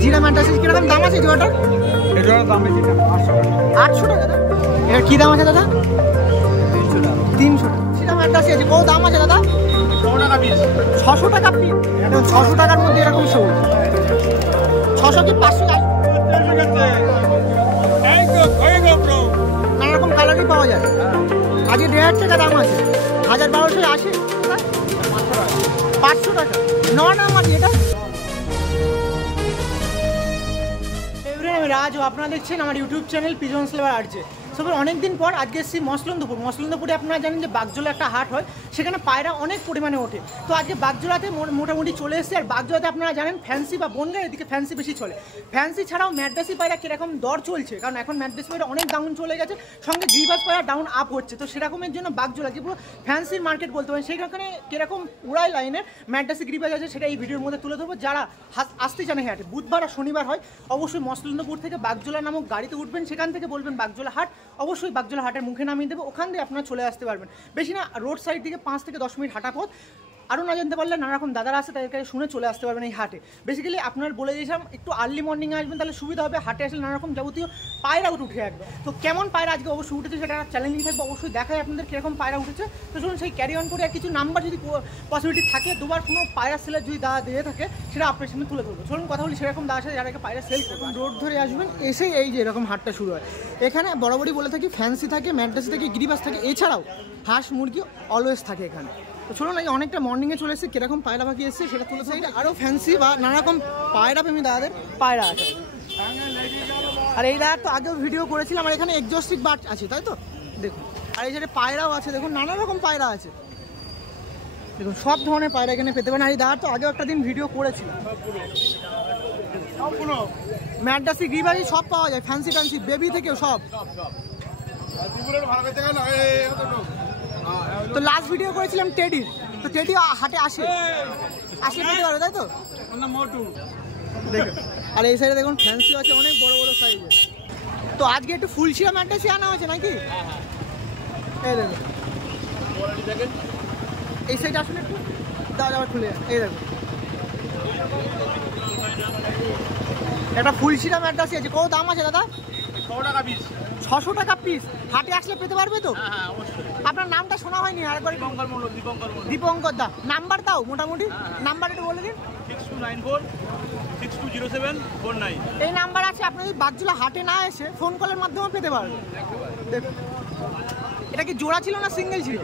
জিরা ম্যান্টাসিস কিরকম দাম আছে জোড়াটার? এই জোড়ার দাম বেশি না, 800 টাকা। দাদা এর কি দাম আছে দাদা? 300 টাকা। জিরা ম্যান্টাসিস আছে, কত দাম আছে দাদা? 600 টাকা পিস। 600 টাকা পিস। 600 টাকার মধ্যে এরকম সবুজ 600 কি 500? নানা রকম কালারই পাওয়া যায়। আজকে 1500 টাকা দাম আছে। 1280 আসে 500 টাকা। নাম্বার এটা আমি রাজ, আপনারা দেখছেন আমার ইউটিউব চ্যানেল পিজন স্লেভার আর্টে। সবাই অনেকদিন পর আজকে এসেছি মসলন্দপুরে। আপনারা জানেন যে বাগজোলা একটা হাট হয়, সেখানে পায়রা অনেক পরিমাণে ওঠে। তো আজকে বাগজোলাতে মোটামুটি চলে এসেছে। আর বাগজোলাতে আপনারা জানেন ফ্যান্সি বা বনগাঁ এদিকে ফ্যান্সি বেশি চলে। ফ্যান্সি ছাড়াও ম্যাড্রাসি পায়রা কীরকম দর চলছে, কারণ এখন ম্যাড্রাসি পায়রা অনেক ডাউন চলে গেছে, সঙ্গে গ্রিবাস পায়রা ডাউন আপ হচ্ছে। তো সেরকমের জন্য বাগজোলা যে পুরো ফ্যান্সির মার্কেট বলতে পারেন, সেইখানে কীরকম উড়াই লাইনের ম্যাড্রাসি গ্রিবাস আছে সেটা এই ভিডিওর মধ্যে তুলে ধরবো। যারা আসতে জানে হাটে বুধবার আর শনিবার হয়, অবশ্যই মসলন্দপুর থেকে বাগজোলা নামক গাড়িতে উঠবেন, সেখান থেকে বলবেন বাগজোলা হাট, অবশ্যই বাগজোলা হাটের মুখে নামিয়ে দেবে, ওখান দিয়ে আপনারা চলে আসতে পারবেন। বেশি না, রোড সাইড থেকে 5 থেকে 10 মিনিট হাঁটা পথ। আরও না জানতে পারলে নানা রকম দাদারা আছে, তাদের কাছে শুনে চলে আসতে পারবেন এই হাটে। বেসিক্যালি আপনার বলে দিয়েছিলাম একটু আর্লি মর্নিংয়ে আসবেন, তাহলে সুবিধা হবে। হাটে আসলে নানা রকম যাবতীয় পায়রা উঠে আসবে। তো কেমন পায়রা আজকে অবশ্যই উঠেছে সেটা চ্যালেঞ্জিং থাকবে, অবশ্যই দেখায় আপনাদের কীরকম পায়রা উঠেছে। তো চলুন সেই ক্যারি অন করে আর কিছু নাম্বার যদি পসিবিলিটি থাকে, দুবার কোনো পায়রা সেলের যদি দাদা দিয়ে থাকে সেটা আপনার সামনে তুলে ধরবো। চলুন কথা বলি সেরকম দাদার সাথে, যারা পায়রা সেল করবেন। রোড ধরে আসবেন, এসেই এই যে এরকম হাটটা শুরু হয়। এখানে বরাবরই বলে থাকি ফ্যান্সি থাকে, ম্যাড্রাসি থাকে, গিরিবাস থাকে, এছাড়াও হাঁস মুরগি অলওয়েজ থাকে এখানে। তো চলুন এই অনেকটা মর্নিংয়ে চলে এসেছে, কীরকম পায়রা পাখি এসেছে সেটা তুলে সাইডে আরও ফ্যান্সি বা নানা রকম পায়রা প্রেমী দাদাদের পায়রা আছে। আর এই দাদা তো আগেও ভিডিও করেছিলাম। আর এখানে এক্সোটিক বার্ড আছে, তাই তো দেখুন। আর এই সাইডে পায়রাও আছে, দেখুন নানা রকম পায়রা আছে, দেখুন সব ধরনের পায়রা এখানে পেতে পারেন। আর এই দাদা তো আগেও একটা দিন ভিডিও করেছিলাম। ম্যাড্রাসি গ্রিবাসি সব পাওয়া যায়, ফ্যান্সি ট্যান্সি বেবি থেকেও সব। তো লাস্ট ভিডিও করেছিলাম টেডির, তো টেডি হাটে আসে পেতে পারে, তাই তো দেখুন। আর এই সাইডে দেখুন ফ্যান্সি আছে অনেক বড় বড় সাইজের। তো আজকে একটু ফুলশিরা ম্যাড্রাসি আনা হয়েছে নাকি? এই দেখুন এই সাইডে আসলে একটু দাদা আবার খুলে এই দেখুন একটা ফুলশিরা ম্যাড্রাসি আছে। কত দাম আছে দাদা? 600 টাকা পিস। 600 টাকা পিস। হাটে আসলে পেতে পারবে তো? হ্যাঁ অবশ্যই। আপনার নামটা শোনা হয়নি, আরেকবার দীপঙ্কর দা। নাম্বার দাও মোটামুটি, নাম্বার একটু বলে দিন। 6294 620749। এই নাম্বার আছে, আপনি যদি বাগজোলা হাটে না এসে ফোন কলের মাধ্যমে পেতে পারবেন। দেখুন এটা কি জোড়া ছিল না সিঙ্গেল ছিল?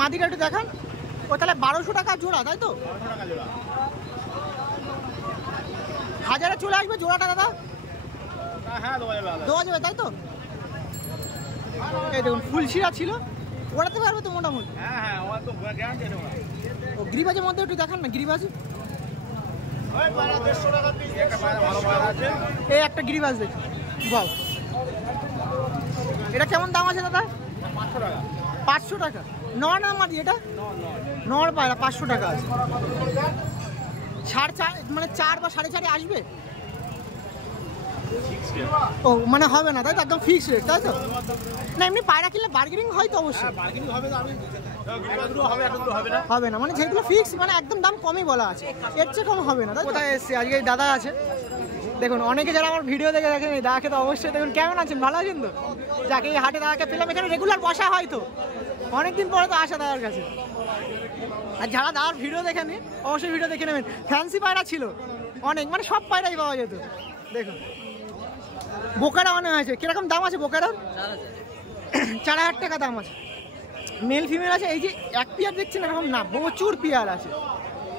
মাদিটা একটু দেখান। ও তাহলে 1200 টাকা জোড়া, তাই তো? 1200 টাকা জোড়া। 1000-এ চলে আসবে জোড়াটা দাদা? হ্যাঁ দেওয়া যাবে, তাই তো? এই দেখুন ফুলশিরা ছিল, ওড়াতে পারবে তো মোটামুটি? হ্যাঁ ওরা তো গ্যারান্টি আছে। ও গ্রিবাজের মধ্যে একটু দেখান না, গ্রিবাজ। এই একটা গ্রিবাজ দেখুন, বাহ। এটা কেমন দাম আছে দাদা? 500 টাকা। 500 টাকা। নর না মাদি এটা? নর পায়রা 500 টাকা আছে। 4.5 মানে 4 বা 4.5 আসবে? ও মানে হবে না, তাই তো? একদম ফিক্সড রেট, তাই তো? না এমনি পায়রা কিনলে বার্গেনিং হয় তো অবশ্যই? বার্গেনিং হবে না, আমি হবে একদম হবে না। হবে না মানে যেগুলো ফিক্স মানে একদম দাম কমই বলা আছে, এর চেয়ে কম হবে না। কোথায় এসেছি আজকে? এই দাদা আছে দেখুন, অনেকে যারা আমার ভিডিও দেখে দেখেন এই দাদাকে তো অবশ্যই দেখুন। কেমন আছেন? ভালো আছেন তো? যাকে এই হাটে দাদাকে পেলাম, এখানে রেগুলার বসা হয় তো, অনেকদিন পরে তো আসা দাদার কাছে। আর যারা দাদার ভিডিও দেখেন অবশ্যই ভিডিও দেখে নেবেন। ফ্যান্সি পায়রা ছিল অনেক, মানে সব পায়রাই পাওয়া যেত। দেখুন বোকারা মনে হয়েছে, কিরকম দাম আছে বোকারার? 4000 টাকা দাম আছে। মেল ফিমেল আছে। এই যে এক পেয়ার দেখছেন এরকম না, প্রচুর পেয়ার আছে।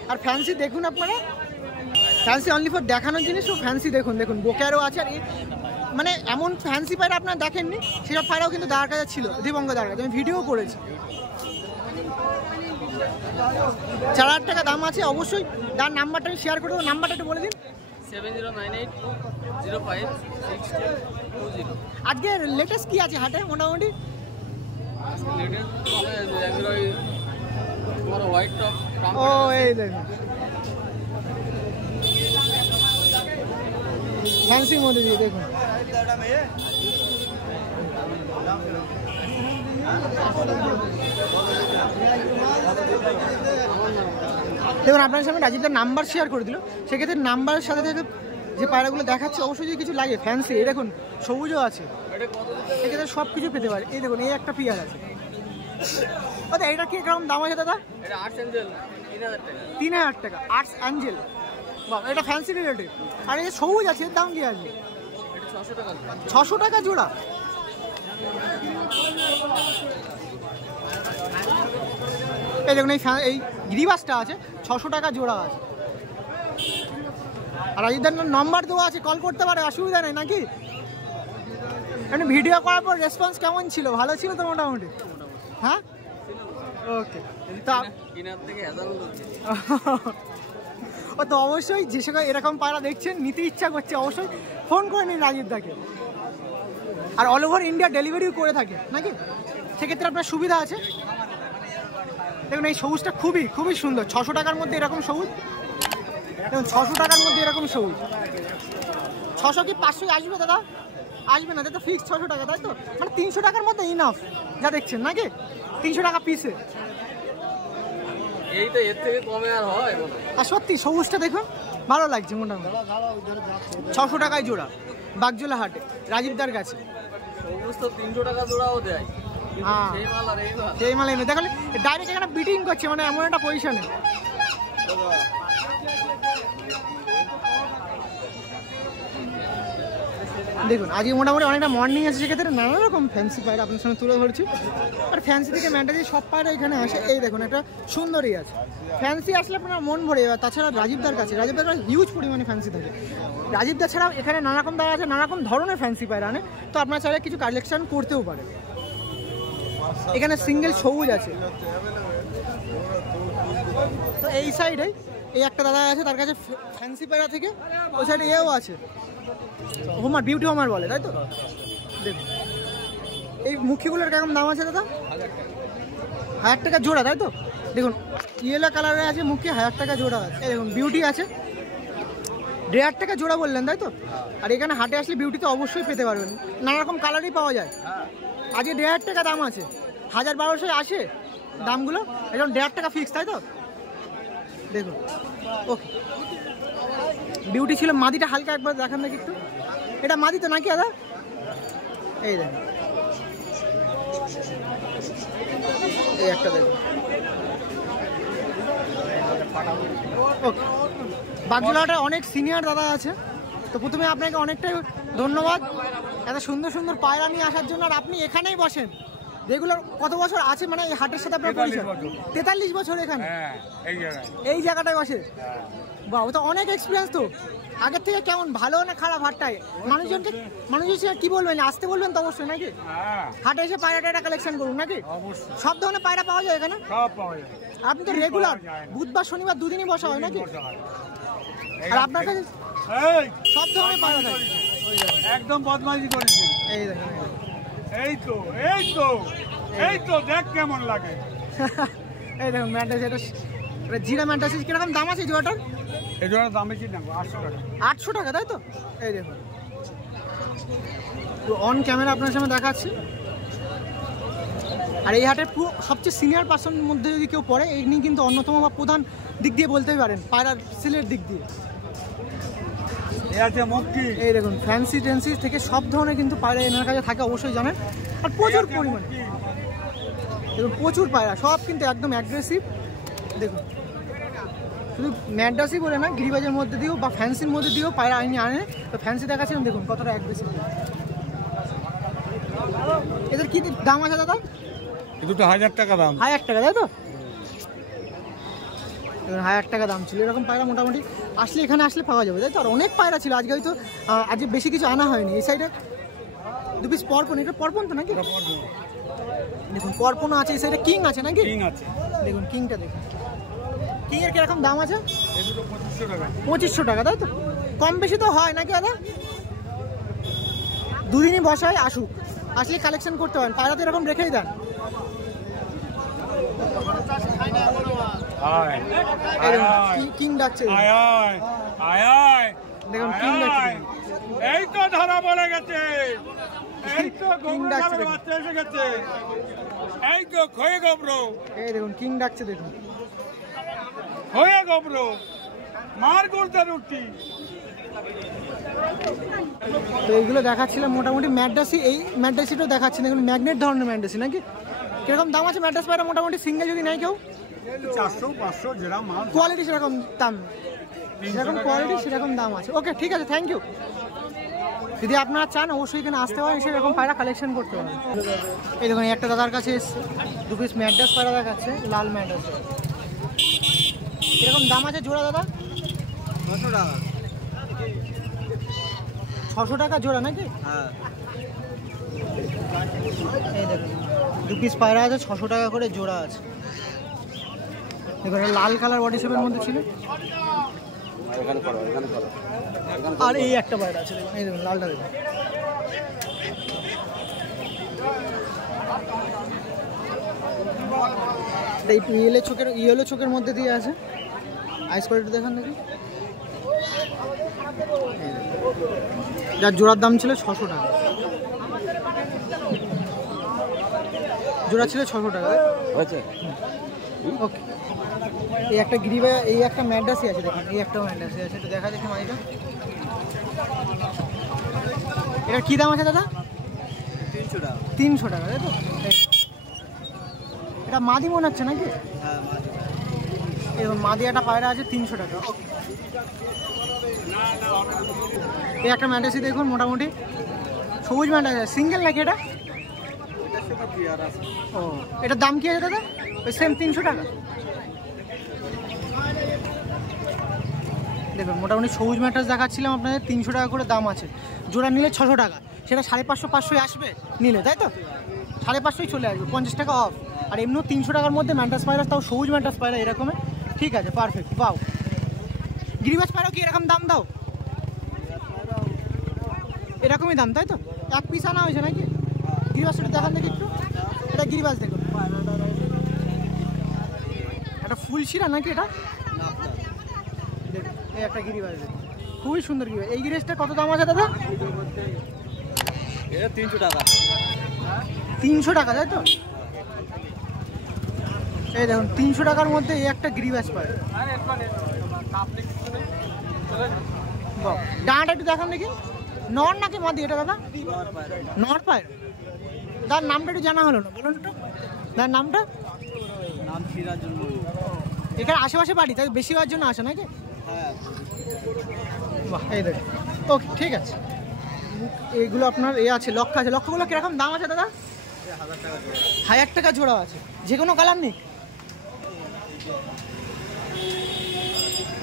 আর ফ্যান্সি দেখুন আপনারা, ফ্যান্সি অনলি ফর দেখানোর জিনিস। ও ফ্যান্সি দেখুন, দেখুন বোকারও আছে। আর মানে এমন ফ্যান্সি পায়রা আপনারা দেখেননি, সেসব পায়রাও কিন্তু দাদার কাছে ছিল, দীপঙ্কর দাদার কাছে। আমি ভিডিও করেছি। 4000 টাকা দাম আছে। অবশ্যই তার নাম্বারটা আমি শেয়ার করে দেবো। নাম্বারটা একটু বলে দিন। 7098056220। আজকে লেটেস্ট কি আছে হাটে মোটামুটি? ও এই দেখুন ফ্যান্সির মধ্যে দিয়ে দেখুন দেখুন আপনার সামনে রাজীবদার নাম্বার শেয়ার করে দিল, সেক্ষেত্রে নাম্বারের সাথে সাথে যে পায়রাগুলো দেখাচ্ছে অবশ্যই যদি কিছু লাগে ফ্যান্সি, এই দেখুন সবুজও আছে, সেক্ষেত্রে সব কিছু পেতে পারে। এই দেখুন এই একটা পিয়ার আছে। দাদা এটা কি কিরকম দাম আছে দাদা? 3000 টাকা। আর্টস অ্যাঞ্জেল, বাবা এটা ফ্যান্সি রিলেটেড। আর এই সবুজ আছে, এর দাম কি আছে? 600 টাকা জোড়া। এই দেখুন এই গ্রিবাসটা আছে 600 টাকা জোড়া আছে। আর রাজীবদার নাম্বার দেওয়া আছে, কল করতে পারে, অসুবিধা নেই নাকি? মানে ভিডিও করার পর রেসপন্স কেমন ছিল? ভালো ছিল তো মোটামুটি? হ্যাঁ ওকে। তা ও তো অবশ্যই যে সময় এরকম পায়রা দেখছেন নিতে ইচ্ছা করছে অবশ্যই ফোন করে নিন রাজীবদাকে। আর অল ওভার ইন্ডিয়া ডেলিভারিও করে থাকে নাকি, সেক্ষেত্রে আপনার সুবিধা আছে। দেখুন এই সবুজটা খুবই খুবই সুন্দর, 600 টাকার মধ্যে এরকম সবুজ। দেখুন 600 টাকার মধ্যে এরকম সবুজ। 600 কি 500 আসবে দাদা? আসবে না, এটা ফিক্স 600 টাকা, তাই তো? মানে 300 টাকার মধ্যে ইনাফ যা দেখছেন নাকি, 300 টাকা পিসে। এই তো এর থেকে কমে আর হয়? আর সত্যি সবুজটা দেখুন ভালো লাগছে মোটামুটি। 600 টাকায় জোড়া, বাগজোলা হাটে রাজীবদার কাছে। সবুজ তো 300 টাকা জোড়াও দেয়। হ্যাঁ সেই মাল এনে দেখলে ডাইরেক্ট এখানে বিটিং করছে, মানে এমন একটা পজিশনে। দেখুন আজকে মোটামুটি অনেকটা মর্নিং আছে, সেক্ষেত্রে নানা রকম ফ্যান্সি পায়রা আপনার সঙ্গে তুলে ধরছি। আর ফ্যান্সি থেকে ম্যান্টাজি সব পায়রা এখানে আসে। এই দেখুন একটা সুন্দরী আছে, ফ্যান্সি আসলে আপনার মন ভরে যাবে। তাছাড়া রাজীবদার কাছে হিউজ পরিমাণে ফ্যান্সি থাকে। রাজীবদা ছাড়াও এখানে নানা রকম দেওয়া আছে, নানা রকম ধরনের ফ্যান্সি পায়রা আনে, তো আপনার চাইলে কিছু কালেকশন করতেও পারে। এখানে সিঙ্গেল সবুজ আছে। তো এই সাইডে এই একটা দাদা আছে, তার কাছে ফ্যান্সি পায়রা থেকে ওই সাইডে এও আছে, হোমার বিউটি হোমার বলে, তাই তো? দেখুন এই মুখিগুলোর কেমন দাম আছে দাদা? 1000 টাকা জোড়া, তাই তো? দেখুন ইয়েলো কালারে আছে মুখে, 1000 টাকা জোড়া আছে। এই দেখুন বিউটি আছে 1.5 টাকা জোড়া বললেন, তাই তো? আর এখানে হাটে আসলে বিউটি তো অবশ্যই পেতে পারবেন, নানা রকম কালারই পাওয়া যায়। আজকে 1.5 টাকা দাম আছে, 1000-1200 আসে দামগুলো, এখন 1.5 টাকা ফিক্স, তাই তো? দেখুন ওকে বিউটি ছিল। মাদিটা হালকা একবার দেখান নাকি একটু, এটা মাদি তো নাকি দাদা? এই দেখুন এই একটা দেখুন। ওকে বাগজোলাটা অনেক সিনিয়র দাদা আছে, তো প্রথমে আপনাকে অনেকটাই ধন্যবাদ এত সুন্দর সুন্দর পায়রা নিয়ে আসার জন্য। আর আপনি এখানেই বসেন রেগুলার কত বছর আছে মানে এই হাটের সাথে আপনার পরিচয়? 43 বছর এখানে এই জায়গাটায় বসে। বাহ ও তো অনেক এক্সপিরিয়েন্স। তো আগের থেকে কেমন, ভালো না খারাপ হাটটায়? মানুষজনকে কি বলবেন, আসতে বলবেন তো অবশ্যই নাকি? হাটে এসে পায়রা টায়রা কালেকশন করুন নাকি? সব ধরনের পায়রা পাওয়া যায় এখানে? আপনি তো রেগুলার বুধবার শনিবার দুদিনই বসা হয় নাকি? আর আপনার কাছে সব ধরনের পায়রা থাকে? একদম বদমাইশি করেছে। এই দেখেন এই তো এই তো এই তো দেখ কেমন লাগে। এই দেখুন ম্যান্টাস, এটা জিরা ম্যান্টাস কিরকম দাম আছে জোড়াটার? এই জোড়ার দাম বেশি না, 800 টাকা। 800 টাকা, তাই তো? এই দেখুন অন ক্যামেরা আপনার সামনে দেখাচ্ছি। আর এই হাটের পুরো সবচেয়ে সিনিয়র পার্সনের মধ্যে যদি কেউ পড়ে, এই নিয়ে কিন্তু অন্যতম বা প্রধান দিক দিয়ে বলতেই পারেন পায়রার সেলের দিক দিয়ে। এই দেখুন ফ্যান্সি টেন্সি থেকে সব ধরনের কিন্তু পায়রা এনার কাছে থাকে, অবশ্যই জানেন। আর প্রচুর পরিমাণে দেখুন প্রচুর পায়রা, সব কিন্তু একদম অ্যাগ্রেসিভ। দেখুন শুধু ম্যাড্রাসই বলে না, গিরিবাজের মধ্যে দিয়েও বা ফ্যান্সির মধ্যে দিয়েও পায়রা আনে। তো ফ্যান্সি দেখাচ্ছিলাম, দেখুন কতটা অ্যাগ্রেসিভ। এদের কি দাম আছে দাদা? এই দুটো 1000 টাকা দাম। 1000 টাকা, তাই তো? 1000 টাকা দাম ছিল। এরকম পায়রা মোটামুটি আসলে এখানে আসলে পাওয়া যাবে, তাই তো? আর অনেক পায়রা ছিল আজকে, হয়তো আজকে বেশি কিছু আনা হয়নি। এই সাইডে 2 পিস পরপন, এটা পরপন তো নাকি? দেখুন পরপনও আছে, এই সাইডে কিং আছে নাকি? কিং আছে। দেখুন কিংটা দেখুন, কিং এর কিরকম দাম আছে? এই দুটো 2500 টাকা। 2500 টাকা, তাই তো? কম বেশি তো হয় নাকি দাদা? দুদিনই বসায়, আসুক, আসলে কালেকশন করতে পারেন। পায়রা তো এরকম রেখেই দেন। কিং ডাকছে, আয় আয় আয় আয় দেখুন কিং ডাকছে। এই তো ধরা পড়ে গেছে। এই তো কিং গোবর ডাকছে খাবার দেখুন। বাচ্চা এসে গেছে। এই তো খয়ে গোবর, এই দেখুন কিং ডাকছে দেখুন। খয়ে গোবর, মার গুলতে রুটি। তো এইগুলো দেখাচ্ছিলাম মোটামুটি ম্যাড্রাসি, এই ম্যাড্রাসিটাও দেখাচ্ছি দেখুন, ম্যাগনেট ধরনের ম্যাড্রাসি নাকি? কিরকম দাম আছে ম্যাড্রাস পায়রা মোটামুটি সিঙ্গেল যদি নেয় কেউ? 400-500 যেরকম মাল। কোয়ালিটি সেরকম দাম, যেরকম কোয়ালিটি সেরকম দাম আছে। ওকে ঠিক আছে, থ্যাংক ইউ। যদি আপনারা চান অবশ্যই এখানে আসতে পারেন, সেরকম পায়রা কালেকশন করতে পারেন। এই দেখুন একটা দাদার কাছে এসছে, 2 পিস ম্যাড্রাস পায়রা দেখাচ্ছে, লাল ম্যাড্রাস। এরকম দাম আছে জোড়া দাদা? 600 টাকা। 600 টাকা জোড়া নাকি? হ্যাঁ। এই দেখুন 2 পিস পায়রা আছে, 600 টাকা করে জোড়া আছে। দেখুন এটা লাল কালার বডি শেপের মধ্যে ছিল। এখানে করো, এখানে করো। আর এই একটা পায়রা আছে দেখুন, এই দেখুন লালটা দেখুন। এই ইয়েলো চোখের মধ্যে দিয়ে আছে। আইস কোয়ালিটি দেখুন দেখি। যার জোড়ার দাম ছিল 600 টাকা, জোড়া ছিল 600 টাকা। হয়েছে? ওকে। এই একটা গ্রিবা, এই একটা ম্যাড্রাসি আছে দেখুন, এই একটা ম্যাড্রাসি আছে, একটু দেখা দেখি মাইটা। এটা কি দাম আছে দাদা? 300 টাকা। 300 টাকা তাই তো? এটা মাদি মনে হচ্ছে নাকি? হ্যাঁ, মাঝে। এরকম মাদি একটা পায়রা আছে 300 টাকা। এই একটা ম্যাড্রাসি দেখুন, মোটামুটি সবুজ ম্যাড্রাসি, সিঙ্গেল নাকি এটা? এটার সাথে পেয়ার আছে। ও, এটার দাম কি আছে দাদা? ওই সেম 300 টাকা। দেখুন মোটামুটি সবুজ ম্যাট্রাস দেখাচ্ছিলাম আপনাদের, 300 টাকা করে দাম আছে। জোড়া নিলে 600 টাকা, সেটা 550-500 আসবে নিলে, তাই তো? 550 চলে আসবে, 50 টাকা অফ। আর এমনিও 300 টাকার মধ্যে ম্যাট্রাস পায়রা, তাও সবুজ ম্যাট্রাস পায়রা এরকমের। ঠিক আছে, পারফেক্ট। পাও গিরিবাজ পায়রাও কি এরকম দাম দাও? এরকমই দাম তাই তো? 1 পিস আনা হয়েছে নাকি? গিরিবাজটা দেখান দেখি একটু। এটা গিরিবাজ দেখুন, একটা ফুল শিরা নাকি এটা? দেখুন এই একটা গিরিবাজ দেখুন, খুবই সুন্দর গিরিবাজ। এই গিরিবাজটা কত দাম আছে দাদা? এটা 300 টাকা। 300 টাকা তাই তো? এই দেখুন 300 টাকার মধ্যে এই একটা গিরিবাজ পায়। বাহ, ডাঁটা একটু দেখান দেখি। নর নাকি মাদি এটা দাদা? নর পায়। তার নামটা একটু জানা হলো না, বলুন একটু তার নামটা। নাম সিরাজুল মনির। এখানে আশেপাশে বাড়ি, তাই বেশি হওয়ার জন্য আসে নাকি? হ্যাঁ। বাহ, এই দেখুন। ওকে ঠিক আছে। এইগুলো আপনার এ আছে, লক্ষ্য আছে। লক্ষ্যগুলো কিরকম দাম আছে দাদা? 1000 টাকা জোড়া। 1000 টাকা জোড়া আছে। যে কোনো কালার নেই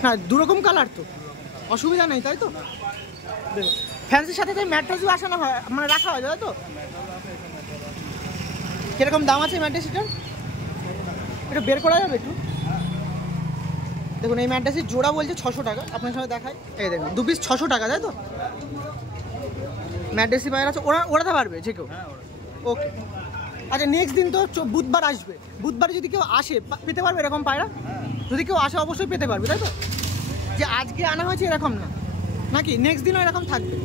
না? দুরকম কালার তো, অসুবিধা নেই তাই তো? দেখুন ফ্যান্সির সাথে তাই ম্যাট্রাসও আসানো হয়, মানে রাখা হয় তাই তো? কিরকম দাম আছে ম্যাট্রাসিটার? এটা বের করা যাবে একটু? দেখুন এই ম্যাট্রাসির জোড়া বলছে 600 টাকা, আপনার সঙ্গে দেখাই। এই দেখুন 2 পিস 600 টাকা তাই তো? ম্যাড্রাসি পায়রা আছে, ওড়াতে পারবে যে কেউ? ওকে। আচ্ছা নেক্সট দিন তো বুধবার আসবে, বুধবারে যদি কেউ আসে পেতে পারবে এরকম পায়রা? যদি কেউ আসে অবশ্যই পেতে পারবে তাই তো? যে আজকে আনা হয়েছে এরকম না নাকি, নেক্সট দিনও এরকম থাকবে?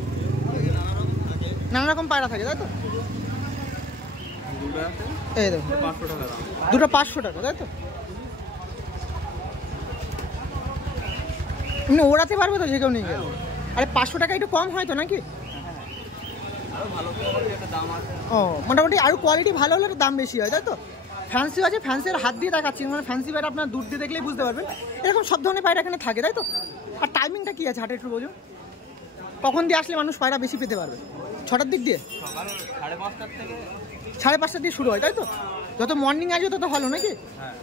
নানা রকম পায়রা থাকে তাই তো? এই দেখুন 500 টাকা দাম। দুটো 500 টাকা তাই তো? এমনি ওড়াতে পারবে তো যে কেউ নিয়ে গেলে? আরে 500 টাকা একটু কম হয় তো নাকি? আরো ভালো কোয়ালিটির একটা দাম আছে। ও, মোটামুটি আরও কোয়ালিটি ভালো হলে দাম বেশি হয় তাই তো? ফ্যান্সিও আছে, ফ্যান্সির হাত দিয়ে দেখাচ্ছি, মানে ফ্যান্সি পায়রা আপনার দূর দিয়ে দেখলেই বুঝতে পারবেন। এরকম সব ধরনের পায়রা এখানে থাকে তাই তো? আর টাইমিংটা কি আছে হাটে একটু বলুন, কখন দিয়ে আসলে মানুষ পায়রা বেশি পেতে পারবে? 6টার দিক দিয়ে? সকাল 5:30 থেকে 5:30 দিয়ে শুরু হয় তাই তো? যত মর্নিং আসবে তত ভালো নাকি? হ্যাঁ।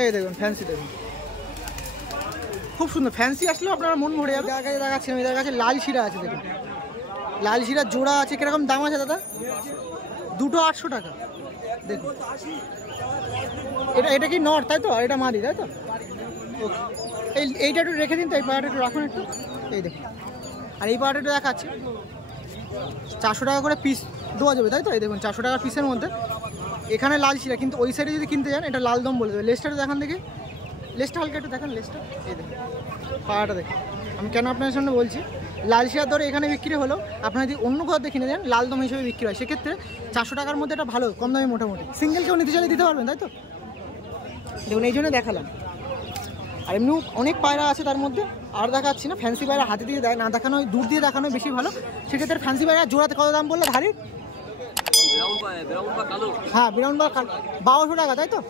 এই দেখুন ফ্যান্সি দেখুন, খুব সুন্দর। ফ্যান্সি আসলেও আপনার মন ভরে যাবে। এদের কাছে দেখাচ্ছিলাম, এদের কাছে লাল শিরা আছে দেখুন, লাল শিরার জোড়া আছে। কিরকম দাম আছে দাদা? দুটো 800 টাকা। দেখুন এটা কি নর তাই তো? আর এটা মাদি তাই তো? ওকে, এইটা একটু রেখে দিন তো, এই পাড়াটা একটু রাখুন একটু। এই দেখুন, আর এই পাড়াটা একটু দেখাচ্ছি, 400 টাকা করে পিস দেওয়া যাবে তাই তো? এই দেখুন 400 টাকার পিসের মধ্যে এখানে লাল শিরা, কিন্তু ওই সাইডে যদি কিনতে যান এটা লাল দম বলে দেবে। লেজটা দেখান দেখি, লেজটা হালকা একটু দেখান লেজটা। এই দেখুন পাড়াটা দেখুন, আমি কেন আপনার সামনে বলছি, লাল শিয়ার দরে এখানে বিক্রি হলো, আপনারা যদি অন্য কোথাও দেখে নেন লাল দম হিসেবে বিক্রি হয়, সেক্ষেত্রে 400 টাকার মধ্যে এটা ভালো কম দামে মোটামুটি সিঙ্গেল কেউ নিতে চাইলে দিতে পারবেন, তাই তো? দেখুন এই জন্য দেখালাম। আর এমনিও অনেক পায়রা আছে তার মধ্যে, আর দেখাচ্ছি না। ফ্যান্সি পায়রা হাতে দিয়ে না দেখানো, দূর দিয়ে দেখানো বেশি ভালো। সেক্ষেত্রে ফ্যান্সি পায়রা জোড়াতে কত দাম বললে ধারি? হ্যাঁ, ব্রাউন বা 1200 টাকা, তাই তো?